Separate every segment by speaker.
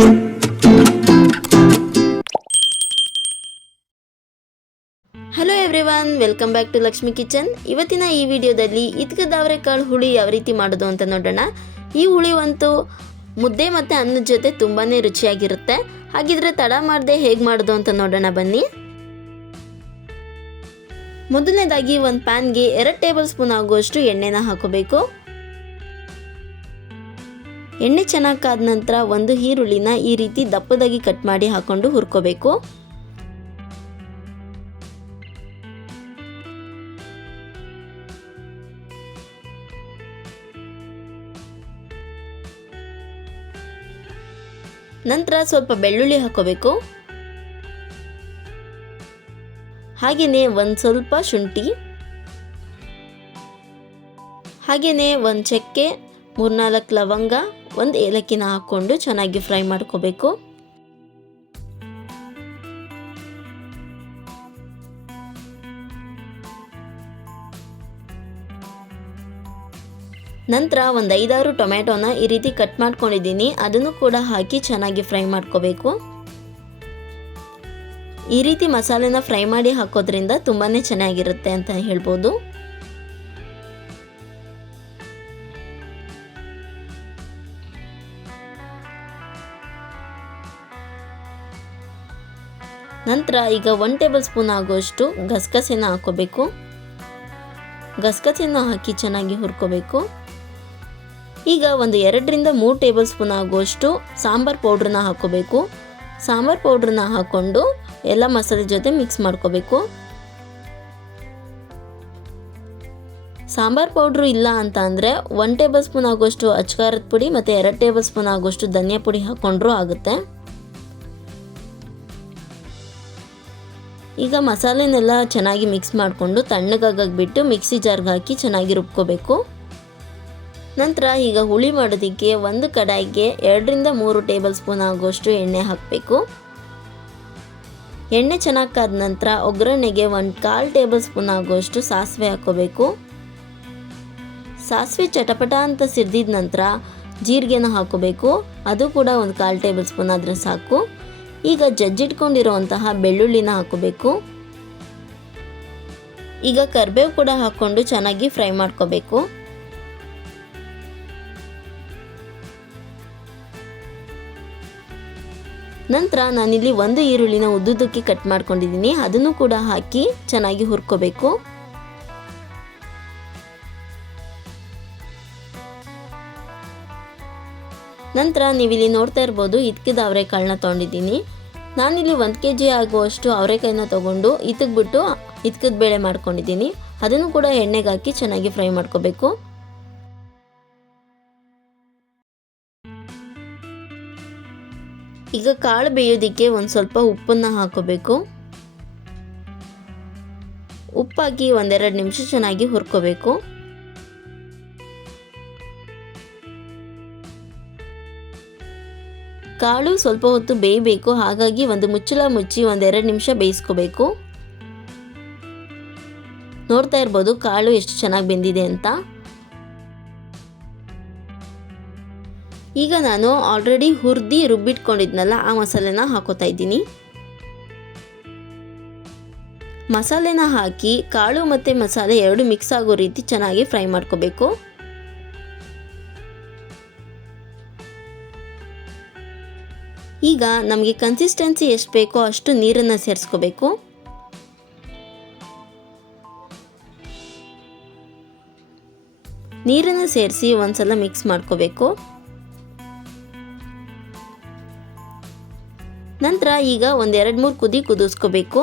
Speaker 1: Hello everyone welcome back to Lakshmi kitchen ಇವತ್ತಿನ ಈ ವಿಡಿಯೋದಲ್ಲಿ ಇದ್ಕದ ಅವರೆಕಾಳು ಹುಳಿ ಯಾವ ರೀತಿ ಮಾಡೋದು ಅಂತ ನೋಡೋಣ. ಈ ಹುಳಿ ಅಂತೂ ಮುದ್ದೆ ಮತ್ತು ಅನ್ನದ ಜೊತೆ ತುಂಬಾ ರುಚಿಯಾಗಿರುತ್ತೆ. ಹಾಗಿದ್ರೆ ತಡ ಮಾಡದೆ ಹೇಗೆ ಮಾಡೋದು ಅಂತ ನೋಡೋಣ ಬನ್ನಿ. ಮೊದಲನೇದಾಗಿ ಒಂದು ಪ್ಯಾನ್ಗೆ ಎರಡು ಟೇಬಲ್ ಸ್ಪೂನ್ ಆಗುವಷ್ಟು ಎಣ್ಣೆನ ಹಾಕೋಬೇಕು. ಎಣ್ಣೆ ಚೆನ್ನಾಗಿ ಕಾದ ನಂತರ ಒಂದು ಈರುಳ್ಳಿನ ಈ ರೀತಿ ದಪ್ಪದಾಗಿ ಕಟ್ ಮಾಡಿ ಹಾಕೊಂಡು ಹುರ್ಕೋಬೇಕು. ನಂತರ ಸ್ವಲ್ಪ ಬೆಳ್ಳುಳ್ಳಿ ಹಾಕೋಬೇಕು. ಹಾಗೆಯೇ ಒಂದು ಸ್ವಲ್ಪ ಶುಂಠಿ. ಹಾಗೆಯೇ ಒಂದು ಚಕ್ಕೆ ಮೂರ್ನಾಲ್ಕು ಲವಂಗ, ಒಂದು ಏಲಕ್ಕಿನ ಹಾಕ್ಕೊಂಡು ಚೆನ್ನಾಗಿ ಫ್ರೈ ಮಾಡ್ಕೋಬೇಕು. ನಂತರ ಒಂದು ಐದಾರು ಟೊಮ್ಯಾಟೊನ ಈ ರೀತಿ ಕಟ್ ಮಾಡ್ಕೊಂಡಿದ್ದೀನಿ. ಅದನ್ನು ಕೂಡ ಹಾಕಿ ಚೆನ್ನಾಗಿ ಫ್ರೈ ಮಾಡ್ಕೋಬೇಕು. ಈ ರೀತಿ ಮಸಾಲೆನ ಫ್ರೈ ಮಾಡಿ ಹಾಕೋದ್ರಿಂದ ತುಂಬಾ ಚೆನ್ನಾಗಿರುತ್ತೆ ಅಂತ ಹೇಳ್ಬೋದು. ನಂತರ ಈಗ ಒನ್ ಟೇಬಲ್ ಸ್ಪೂನ್ ಆಗುವಷ್ಟು ಗಸಗಸೆನ ಹಾಕೋಬೇಕು. ಗಸಗಸೆನ ಹಾಕಿ ಚೆನ್ನಾಗಿ ಹುರ್ಕೋಬೇಕು. ಈಗ ಒಂದು ಎರಡರಿಂದ ಮೂರು ಟೇಬಲ್ ಸ್ಪೂನ್ ಆಗುವಷ್ಟು ಸಾಂಬಾರ್ ಪೌಡ್ರನ್ನ ಹಾಕೋಬೇಕು. ಸಾಂಬಾರ್ ಪೌಡ್ರನ್ನ ಹಾಕ್ಕೊಂಡು ಎಲ್ಲ ಮಸಾಲೆ ಜೊತೆ ಮಿಕ್ಸ್ ಮಾಡ್ಕೋಬೇಕು. ಸಾಂಬಾರ್ ಪೌಡ್ರು ಇಲ್ಲ ಅಂತ ಅಂದರೆ ಒನ್ ಟೇಬಲ್ ಸ್ಪೂನ್ ಆಗುವಷ್ಟು ಅಚ್ಕಾರದ ಪುಡಿ ಮತ್ತು ಎರಡು ಟೇಬಲ್ ಸ್ಪೂನ್ ಆಗುವಷ್ಟು ಧನಿಯಾ ಪುಡಿ ಹಾಕ್ಕೊಂಡ್ರೂ ಆಗುತ್ತೆ. ಈಗ ಮಸಾಲೆನೆಲ್ಲ ಚೆನ್ನಾಗಿ ಮಿಕ್ಸ್ ಮಾಡಿಕೊಂಡು ತಣ್ಣಗಾಗಿಬಿಟ್ಟು ಬಿಟ್ಟು ಮಿಕ್ಸಿ ಜಾರ್ಗೆ ಹಾಕಿ ಚೆನ್ನಾಗಿ ರುಬ್ಕೋಬೇಕು. ನಂತರ ಈಗ ಹುಳಿ ಮಾಡೋದಕ್ಕೆ ಒಂದು ಕಡಾಯಿಗೆ ಎರಡರಿಂದ ಮೂರು ಟೇಬಲ್ ಸ್ಪೂನ್ ಆಗುವಷ್ಟು ಎಣ್ಣೆ ಹಾಕಬೇಕು. ಎಣ್ಣೆ ಚೆನ್ನಾಗಿ ಕಾದ ನಂತರ ಒಗ್ಗರಣೆಗೆ ಒಂದು ಕಾಲು ಟೇಬಲ್ ಸ್ಪೂನ್ ಆಗುವಷ್ಟು ಸಾಸಿವೆ ಹಾಕೋಬೇಕು ಸಾಸಿವೆ ಚಟಪಟ ಅಂತ ಸಿಡ್ದಿದ ನಂತರ ಜೀರಿಗೆನ ಹಾಕೋಬೇಕು ಅದು ಕೂಡ ಒಂದು ಕಾಲು ಟೇಬಲ್ ಸ್ಪೂನ್ ಆದರೆ ಸಾಕು. ಈಗ ಜಜ್ಜಿಟ್ಕೊಂಡಿರುವಂತಹ ಬೆಳ್ಳುಳ್ಳಿನ ಹಾಕೋಬೇಕು. ಈಗ ಕರಿಬೇವು ಕೂಡ ಹಾಕ್ಕೊಂಡು ಚೆನ್ನಾಗಿ ಫ್ರೈ ಮಾಡ್ಕೋಬೇಕು. ನಂತರ ನಾನಿಲ್ಲಿ ಒಂದು ಈರುಳ್ಳಿನ ಉದ್ದುದಕ್ಕೆ ಕಟ್ ಮಾಡ್ಕೊಂಡಿದ್ದೀನಿ. ಅದನ್ನು ಕೂಡ ಹಾಕಿ ಚೆನ್ನಾಗಿ ಹುರ್ಕೋಬೇಕು. ನಂತರ ನೀವಿಲ್ಲಿ ನೋಡ್ತಾ ಇರ್ಬೋದು ಇದ್ಕಿದ ಅವರೆಕಾಳನ್ನ ತೊಗೊಂಡಿದ್ದೀನಿ. ನಾನಿಲ್ಲಿ ಒಂದು ಕೆ ಜಿ ಆಗುವಷ್ಟು ಅವರೆಕಾಯಿನ ತೊಗೊಂಡು ಬಿಟ್ಟು ಇದ್ಕದ ಬೇಳೆ ಮಾಡ್ಕೊಂಡಿದ್ದೀನಿ. ಅದನ್ನು ಕೂಡ ಎಣ್ಣೆಗೆ ಹಾಕಿ ಚೆನ್ನಾಗಿ ಫ್ರೈ ಮಾಡ್ಕೋಬೇಕು. ಈಗ ಕಾಳು ಬೇಯೋದಕ್ಕೆ ಒಂದು ಸ್ವಲ್ಪ ಉಪ್ಪನ್ನು ಹಾಕೋಬೇಕು. ಉಪ್ಪಾಕಿ ಒಂದೆರಡು ನಿಮಿಷ ಚೆನ್ನಾಗಿ ಹುರ್ಕೋಬೇಕು. ಕಾಳು ಸ್ವಲ್ಪ ಹೊತ್ತು ಬೇಯಬೇಕು. ಹಾಗಾಗಿ ಒಂದು ಮುಚ್ಚಳ ಮುಚ್ಚಿ ಒಂದೆರಡು ನಿಮಿಷ ಬೇಯಿಸ್ಕೋಬೇಕು. ನೋಡ್ತಾ ಇರ್ಬೋದು ಕಾಳು ಎಷ್ಟು ಚೆನ್ನಾಗಿ ಬೆಂದಿದೆ ಅಂತ. ಈಗ ನಾನು ಆಲ್ರೆಡಿ ಹುರಿದು ರುಬ್ಬಿಟ್ಕೊಂಡಿದ್ನಲ್ಲ, ಆ ಮಸಾಲೆನ ಹಾಕೋತಾ ಇದ್ದೀನಿ. ಮಸಾಲೆನ ಹಾಕಿ ಕಾಳು ಮತ್ತು ಮಸಾಲೆ ಎರಡು ಮಿಕ್ಸ್ ಆಗೋ ರೀತಿ ಚೆನ್ನಾಗಿ ಫ್ರೈ ಮಾಡ್ಕೋಬೇಕು. ಈಗ ನಮಗೆ ಕನ್ಸಿಸ್ಟೆನ್ಸಿ ಎಷ್ಟು ಬೇಕೋ ಅಷ್ಟು ನೀರನ್ನು ಸೇರಿಸ್ಕೋಬೇಕು. ನೀರನ್ನು ಸೇರಿಸಿ ಒಂದ್ಸಲ ಮಿಕ್ಸ್ ಮಾಡ್ಕೋಬೇಕು. ನಂತರ ಈಗ ಒಂದೆರಡು ಮೂರು ಕುದಿ ಕುದಿಸ್ಕೋಬೇಕು.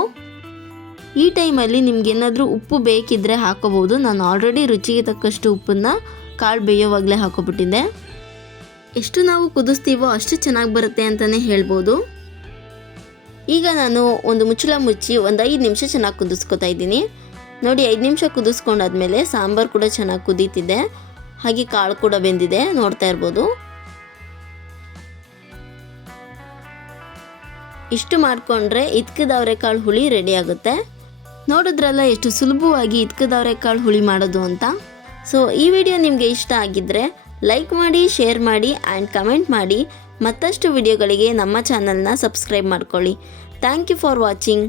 Speaker 1: ಈ ಟೈಮಲ್ಲಿ ನಿಮ್ಗೇನಾದರೂ ಉಪ್ಪು ಬೇಕಿದ್ದರೆ ಹಾಕೋಬೋದು. ನಾನು ಆಲ್ರೆಡಿ ರುಚಿಗೆ ತಕ್ಕಷ್ಟು ಉಪ್ಪನ್ನು ಕಾಳು ಬೇಯೋವಾಗಲೇ ಹಾಕೋಬಿಟ್ಟಿದ್ದೆ. ಎಷ್ಟು ನಾವು ಕುದಿಸ್ತೀವೋ ಅಷ್ಟು ಚೆನ್ನಾಗಿ ಬರುತ್ತೆ ಅಂತಲೇ ಹೇಳ್ಬೋದು. ಈಗ ನಾನು ಒಂದು ಮುಚ್ಚಳ ಮುಚ್ಚಿ ಒಂದು ಐದು ನಿಮಿಷ ಚೆನ್ನಾಗಿ ಕುದಿಸ್ಕೊತಾ ಇದ್ದೀನಿ. ನೋಡಿ, ಐದು ನಿಮಿಷ ಕುದಿಸ್ಕೊಂಡಾದ್ಮೇಲೆ ಸಾಂಬಾರು ಕೂಡ ಚೆನ್ನಾಗಿ ಕುದೀತಿದೆ. ಹಾಗೆ ಕಾಳು ಕೂಡ ಬೆಂದಿದೆ, ನೋಡ್ತಾ ಇರ್ಬೋದು. ಇಷ್ಟು ಮಾಡಿಕೊಂಡ್ರೆ ಇದ್ಕದ ಅವರೆಕಾಳು ಹುಳಿ ರೆಡಿ ಆಗುತ್ತೆ. ನೋಡಿದ್ರಲ್ಲ ಎಷ್ಟು ಸುಲಭವಾಗಿ ಇದ್ಕದ ಅವರೆಕಾಳು ಹುಳಿ ಮಾಡೋದು ಅಂತ. ಸೊ ಈ ವಿಡಿಯೋ ನಿಮಗೆ ಇಷ್ಟ ಆಗಿದ್ದರೆ ಲೈಕ್ ಮಾಡಿ ಶೇರ್ ಮಾಡಿ ಆ್ಯಂಡ್ ಕಮೆಂಟ್ ಮಾಡಿ. ಮತ್ತಷ್ಟು ವಿಡಿಯೋಗಳಿಗೆ ನಮ್ಮ ಚಾನಲ್ನ ಸಬ್ಸ್ಕ್ರೈಬ್ ಮಾಡ್ಕೊಳ್ಳಿ. Thank you for watching